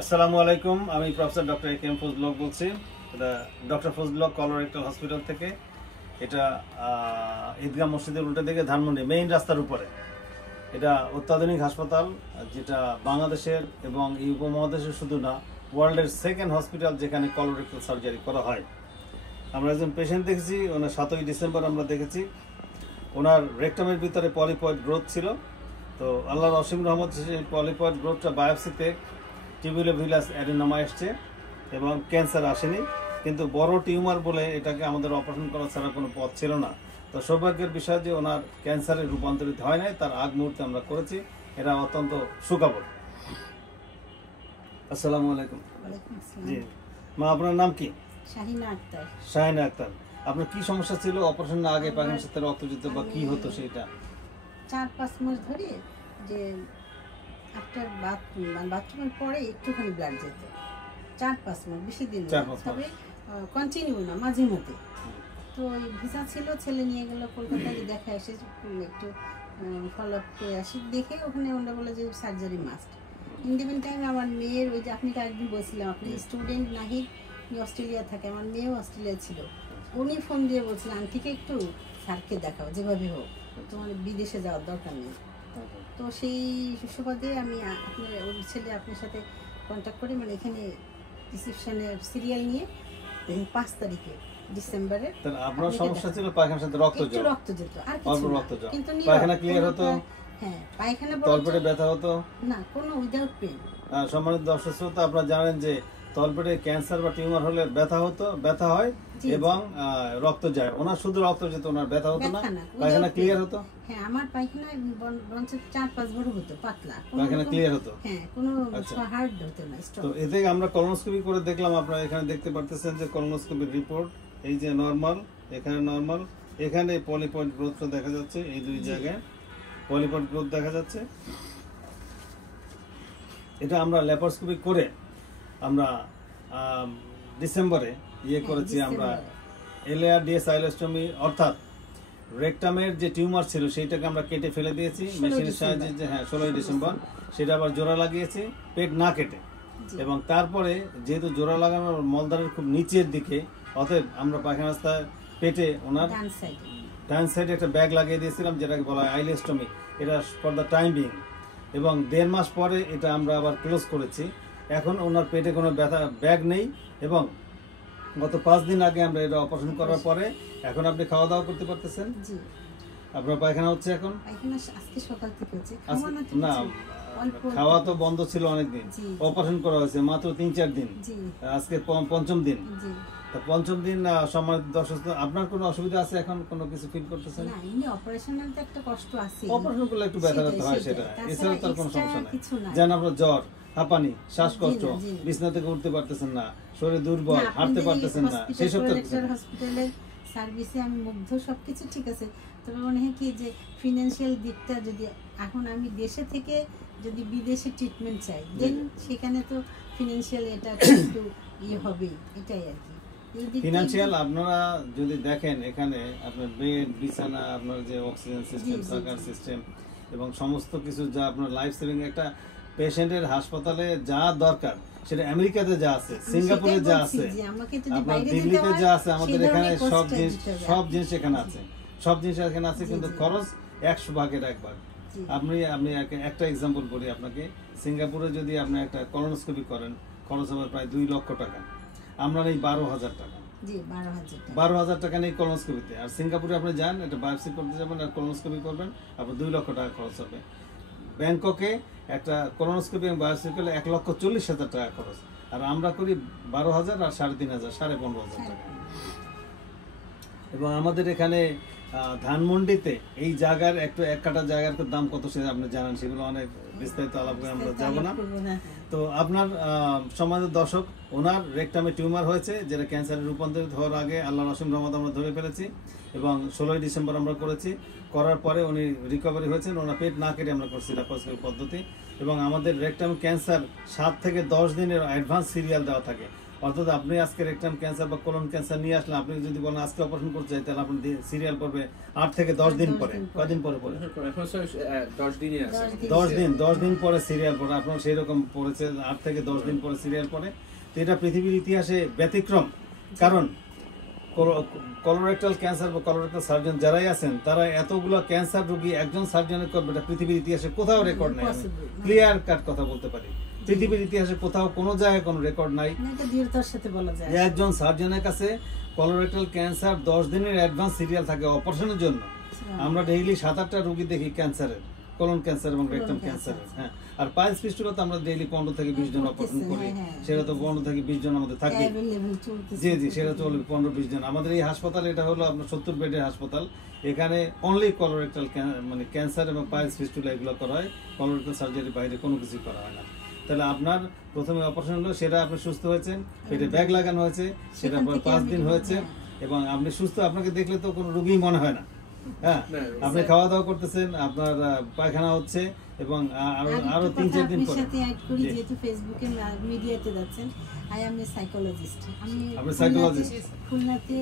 আসসালামু আলাইকুম, আমি professor doctor A K M Fazlul Haque বলছি। এটা doctor Fazlul Haque colorectal hospital থেকে। এটা ঈদগাহ মসজিদের উল্টো দিকে ধানমন্ডি মেইন রাস্তার উপরে। এটা অত্যাধুনিক হাসপাতাল, যেটা বাংলাদেশের এবং এই উপমহাদেশের শুধু না, ওয়ার্ল্ডের সেকেন্ড হসপিটাল যেখানে কলোরেক্টাল সার্জারি করা হয়। আমরা একজন পেশেন্ট দেখেছি, ওনার 7ই ডিসেম্বর আমরা দেখেছি। ওনার রেকটামের ভিতরে পলিপয়েড গ্রোথ ছিল। তো আল্লাহর অসীম রহমত, সেই পলিপয়েড গ্রোথটা বায়োপসিতে টিউবুলোভিলাস অ্যাডেনোমা এসছে এবং ক্যান্সার আসেনি, কিন্তু বড় টিউমার বলে এটাকে আমাদের অপারেশন করা ছাড়া কোনো পথ ছিল না। তো সৌভাগ্যের বিষয় যে ওনার ক্যান্সারে রূপান্তরিত হয় নাই, তার আগ মুহূর্তে আমরা করেছি। এটা অত্যন্ত সুখবর। আসসালামু আলাইকুম। জি মা, আপনার নাম কি? শাহিনা আক্তার। শাহিনা আক্তার, আপনার কি সমস্যা ছিল? অপারেশন না আগে পায়খানার সাথে রক্ত যেত বা কি হতো সেটা? 4-5 মাস ধরে যে আফটার বাথরুমের পরে একটুখানি ব্লাড যেত। 4-5 মাস, বেশি দিন না, তবে কন্টিনিউ না, মাঝে মধ্যে। তো ভিসা ছিল, ছেলে নিয়ে গেল কলকাতায়, দেখা এসে একটু ফলো আপ করে আসি। দেখে ওখানে ওরা বলে যে surgery must. In the mean time আমার মেয়ের, ওই যে আপনি তো একদিন বলছিলাম আপনি স্টুডেন্ট নাহি, অস্ট্রেলিয়া থাকে, আমার মেয়েও অস্ট্রেলিয়া ছিল। উনি ফোন দিয়ে বলছিলেন আন্টিকে একটু স্যারকে দেখাও, যেভাবে হোক, তোমার বিদেশে যাওয়ার দরকার নেই। তো সেই সুবাদে আমি আপনার ওই ছেলে আপনার সাথে কন্ট্যাক্ট করে, মানে এখানে রিসেপশনের সিরিয়াল নিয়ে 5 তারিখে ডিসেম্বরে। তাহলে আপনার সমস্যা ছিল পায়খানার সাথে রক্ত যেত, রক্ত যেত, আর অল্প রক্ত যেত, পায়খানা ক্লিয়ার হতো? হ্যাঁ, পায়খানা তলপেটে ব্যথা হতো না, কোনো উইদাউট পেইন। সম্মানিত দর্শক শ্রোতা, আপনারা জানেন যে তলপেটে ক্যান্সার বা টিউমার হলে ব্যথা হয় এবং রক্ত যায়। ওনার শুধু রক্ত যেত, ওনার ব্যথা হতো না, পায়খানা ক্লিয়ার হতো। হ্যাঁ, আমার পায়খানা বরঞ্চ 4-5 বড় হতো, পাতলা, পায়খানা ক্লিয়ার হতো। হ্যাঁ, কোনো হার্ড হতো না, স্ট্রোক। তো এতে আমরা কলোনোস্কোপি করে দেখলাম, আপনারা এখানে দেখতে পারতেছেন যে কলোনোস্কোপির রিপোর্ট, এই যে নরমাল, এখানে নরমাল, এখানে পলিপয়েড গ্রোথটা দেখা যাচ্ছে, এই দুই জায়গায় পলিপয়েড গ্রোথ দেখা যাচ্ছে। এটা আমরা ল্যাপারোস্কোপি করে আমরা ডিসেম্বরে করেছি আমরা এলএআর ডিএসআইলোস্টমি, অর্থাৎ রেকটামের যে টিউমার ছিল সেইটাকে আমরা কেটে ফেলে দিয়েছি মেশিনের সাহায্যে। যে হ্যাঁ, 16ই ডিসেম্বর সেটা আবার জোড়া লাগিয়েছি, পেট না কেটে। এবং তারপরে যেহেতু জোড়া লাগানোর মলদ্বারের খুব নিচের দিকে, অতএব আমরা পায়খানা রাস্তায় পেটে ওনার ডান সাইডে একটা ব্যাগ লাগিয়ে দিয়েছিলাম, যেটাকে বলা হয় আইলেস্টমি। এটা ফর দ্য টাইম বিং। এবং 1.5 মাস পরে এটা আমরা আবার ক্লোজ করেছি। এখন ওনার পেটে কোনো ব্যাগ নেই। এবং গত 5 দিন আগে আমরা এটা অপারেশন করার পরে এখন আপনি খাওয়া দাওয়া করতে পারতেছেন। আপনার পায়খানা হচ্ছে এখন? আজকে সকাল থেকে হচ্ছে না, খাওয়া তো বন্ধ ছিল অনেকদিন। অপারেশন করা হয়েছে মাত্র 3-4 দিন, আজকে 5ম দিন। তা 5ম দিন। সম্মানিত দর্শক, আপনার কোনো অসুবিধা আছে এখন? কোনো কিছু ফিল করতেছেন? না, এমনি অপারেশনাল তো একটা কষ্ট আছে, অপারেশন করলে একটু ব্যথা হয়, সেটা। এছাড়া তার কোনো সমস্যা নাই। যেন আপনার জ্বর, হাঁপানি, শ্বাসকষ্ট, বিছানা থেকে উঠতে পারতেছেন না, শরীর দুর্বল, হাঁটতে পারতেছেন না, সেই সব হসপিটালের সার্ভিসে আমি মুগ্ধ, সবকিছু ঠিক আছে। তবে মনে হয় কি যে ফিনান্সিয়াল দিকটা, যদি এখন আমি দেশে থেকে যদি বিদেশে ট্রিটমেন্ট চাই, দেন সেখানে তো ফিনান্সিয়াল এটা একটু হবে, এটাই আর কি। ফিনান্সিয়াল আপনারা যদি দেখেন, এখানে আপনার বেড, বিছানা, আপনার যে অক্সিজেন সিস্টেম, সার্কার সিস্টেম এবং সমস্ত কিছু যা আপনার লাইফ সেভিং, একটা পেশেন্টের হাসপাতালে যা দরকার সেটা আমেরিকাতে যা আছে, সিঙ্গাপুরে যা আছে, আপনার দিল্লিতে যা আছে, আমাদের এখানে সব জিনিস এখানে আছে, সব জিনিস এখানে আছে। কিন্তু খরচ 100 ভাগের 1 ভাগ। আমি একটা এক্সাম্পল বলি আপনাকে। সিঙ্গাপুরে যদি আপনি একটা কলোনোস্কোপি করেন, খরচ হবে প্রায় 2 লক্ষ টাকা। আমরা নেই 12,000 টাকা। 12,000 টাকা নেই কলোনোস্কোপিতে। আর সিঙ্গাপুরে আপনি যান, একটা বায়োপসি করতে যাবেন আর কলোনোস্কোপি করবেন, আপনার 2 লক্ষ টাকা খরচ হবে। ব্যাংককে একটা কলোনোস্কোপি এবং বায়োপসি করলে 1,40,000 টাকা খরচ। আর আমরা করি 12,000 আর 3,500, 15,000 টাকা। এবং আমাদের এখানে ধানমন্ডিতে এই জায়গার একটু 1 কাঠা জায়গার দাম কত সেটা আপনি জানেন, সেগুলো অনেক বিস্তারিত আলাপ করে আমরা যাবো না। তো আপনার সম্মানিত দর্শক, ওনার রেকটামে টিউমার হয়েছে, যেটা ক্যান্সারে রূপান্তরিত হওয়ার আগে আল্লাহর অসীম রহমত আমরা ধরে ফেলেছি এবং 16ই ডিসেম্বর আমরা করেছি। করার পরে উনি রিকভারি হয়েছেন। ওনার পেট না কেটে আমরা করছি ল্যাপারোস্কোপি পদ্ধতি। এবং আমাদের রেকটাম ক্যান্সার 7 থেকে 10 দিনের অ্যাডভান্স সিরিয়াল দেওয়া থাকে। অর্থাৎ আপনি আজকে রেকটাম ক্যান্সার বা কোলন ক্যান্সার নিয়ে আসলে আপনি যদি বলেন আজকে অপারেশন করতে চাই, তাহলে আপনি সিরিয়াল পড়বে 8 থেকে 10 দিন পরে। কয়দিন পরে পরে? এখন স্যার 10 দিনই আছে। 10 দিন পরে সিরিয়াল পড়ে। আপনার সেই রকম পড়েছে 8 থেকে 10 দিন পরে সিরিয়াল পড়ে। তো এটা পৃথিবীর ইতিহাসে ব্যতিক্রম। কারণ কলোরেক্টাল ক্যান্সার বা কলোরেক্টাল সার্জন যারাই আছেন, তারা এতগুলো ক্যান্সার রোগী একজন সার্জনের করবে, এটা পৃথিবীর ইতিহাসে কোথাও রেকর্ড নাই। ক্লিয়ার কাট কথা বলতে পারি, পৃথিবীর ইতিহাসে কোথাও কোনো জায়গায় কোনো রেকর্ড নাই যে একজন সার্জনের কাছে কলোরেক্টাল ক্যান্সার 10 দিনের অ্যাডভান্স সিরিয়াল থাকে অপারেশনের জন্য। আমরা ডেইলি 7-8টা রোগী দেখি ক্যান্সারের, কোলন ক্যান্সার এবং রেকটাম ক্যান্সারের। হ্যাঁ, আর পাইলস ফিস্টুলা তো আমরা ডেইলি 15 থেকে 20 জন অপারেশন করি, সেটা তো 15 থেকে 20 জন আমাদের থাকে। জি জি, সেটা চলবে 15-20 জন। আমাদের এই হাসপাতাল, এটা হলো আপনার 70 বেডের হাসপাতাল। এখানে অনলি কলোরেক্টাল মানে ক্যান্সার এবং পাইলস ফিস্টুলা এগুলো করা হয়, কলোরেক্টাল সার্জারির বাইরে কোনো কিছু করা হয় না। তাহলে আপনার প্রথমে অপারেশন হলো, সেটা আপনি সুস্থ হয়েছেন, পেটে ব্যাগ লাগানো হয়েছে, সেটা পর 5 দিন হয়েছে এবং আপনি সুস্থ। আপনাকে দেখলে তো কোনো রোগী মনে হয় না। হ্যাঁ, আপনি খাওয়া দাওয়া করতেছেন, আপনার পায়খানা হচ্ছে এবং আরো 3-4 দিন পরে। যেহেতু ফেসবুকে মিডিয়াতে যাচ্ছেন, আই এম এ সাইকোলজিস্ট। আপনি সাইকোলজিস্ট? খুলনাতে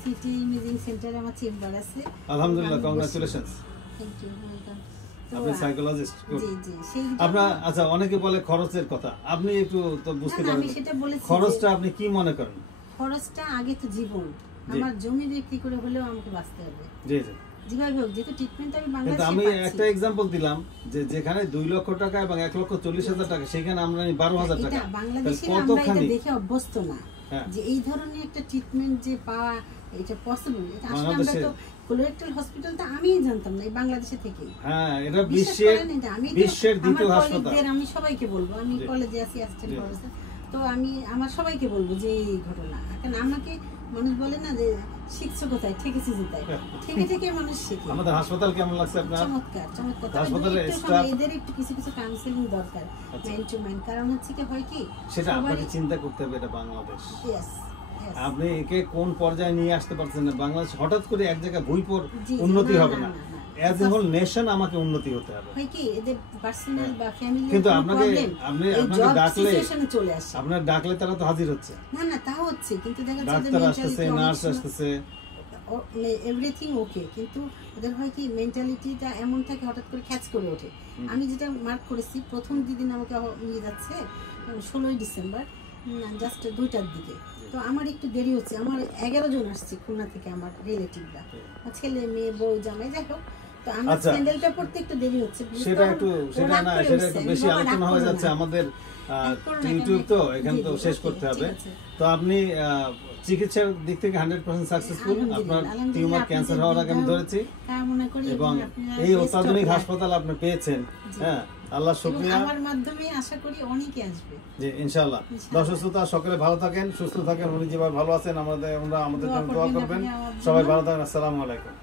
সিটি ইমেজিং সেন্টারে আমার চেম্বার আছে। আলহামদুলিল্লাহ, কংগ্রাচুলেশনস। Thank you, welcome. আপনি সাইকোলজিস্ট? জি জি, সেই আপনার আচ্ছা, অনেকে বলে খরচের কথা, আপনি একটু তো বুঝতে পারেন আমি সেটা বলেছি। খরচটা আপনি কি মনে করেন? খরচটা আগে তো জীবন, আমার জমি বিক্রি করে হলেও আমাকে বাঁচতে হবে। জি জি, যেভাবে হোক, যেহেতু ট্রিটমেন্ট আমি বাংলাদেশে আমি পাচ্ছি। একটা एग्जांपल দিলাম যে যেখানে 2 লক্ষ টাকা এবং 1,40,000 টাকা, সেখানে আমরা 12,000 টাকা। এটা বাংলাদেশে আমরা এটা দেখে অভ্যস্ত না যে এই ধরনের একটা ট্রিটমেন্ট যে পাওয়া এটা পসিবল। এটা আসলে আমরা তো কোলোরেক্টাল হসপিটালটা আমিই জানতাম না, এই বাংলাদেশে থেকে। হ্যাঁ, এটা বিশ্বের দ্বিতীয় হাসপাতাল। আমি সবাইকে বলবো, আমি কলেজে আছি অ্যাসিস্ট্যান্ট প্রফেসর, তো আমি আমার সবাইকে বলবো যে এই ঘটনা। কারণ আমাকে মানুষ বলে না যে শিখছো কোথায়, ঠেকেছি কোথায়, থেকে থেকে মানুষ শেখে। আমাদের হাসপাতাল কেমন লাগছে আপনার? চমৎকার চমৎকার। হাসপাতালের স্টাফ, এদের একটু কিছু কিছু কাউন্সেলিং দরকার, মাইন্ড টু মাইন্ড। কারণ হচ্ছে কি হয় কি, সেটা আপনাকে চিন্তা করতে হবে, এটা বাংলাদেশ। ইয়েস, আপনি একে কোন পর্যায়ে নিয়ে আসতে পারছেন না। বাংলাদেশ হঠাৎ করে এক জায়গায় ভুইপর উন্নতি হবে না। অ্যাজ এ হোল নেশন আমাকে উন্নতি হতে হবে। হয় কি, এদের পার্সোনাল বা ফ্যামিলি কিন্তু আপনাকে ডাকলে, চলে আসে। আপনার ডাকলে তারা তো হাজির হচ্ছে। না না, তা হচ্ছে, কিন্তু দেখা যাচ্ছে ডাক্তার আসতেছে, নার্স আসতেছে, এভরিথিং ওকে, কিন্তু ওদের হয় কি মেন্টালিটিটা এমন থাকে, হঠাৎ করে ক্যাচ করে ওঠে। আমি যেটা মার্ক করেছি, প্রথম দিন আমাকে নিয়ে যাচ্ছে 16ই ডিসেম্বর, জাস্ট 2টার দিকে। তো আমার একটু দেরি হচ্ছে, আমার 11 জন আসছে খুলনা থেকে, আমার রিলেটিভরা, ছেলে মেয়ে বউ জামাই, যাই হোক। তো আমার স্যান্ডেলটা পড়তে একটু দেরি হচ্ছে। সেটা একটু বেশি আলোচনা হয়ে যাচ্ছে আমাদের ইউটিউব, তো এখানে তো শেষ করতে হবে। তো আপনি চিকিৎসার দিক থেকে 100% সাকসেসফুল। আপনার টিউমার ক্যান্সার হওয়ার আগে আমি ধরেছি এবং এই অত্যাধুনিক হাসপাতাল আপনি পেয়েছেন। হ্যাঁ, আল্লাহ শুকরিয়া। আমার মাধ্যমে আশা করি অনেকে আসবে। জি, ইনশাআল্লাহ। দর্শক শ্রোতা সকলে ভালো থাকেন, সুস্থ থাকেন। উনি যেভাবে ভালো আছেন, আমরা আমাদের জন্য দোয়া করবেন। সবাই ভালো থাকেন। আসসালামু আলাইকুম।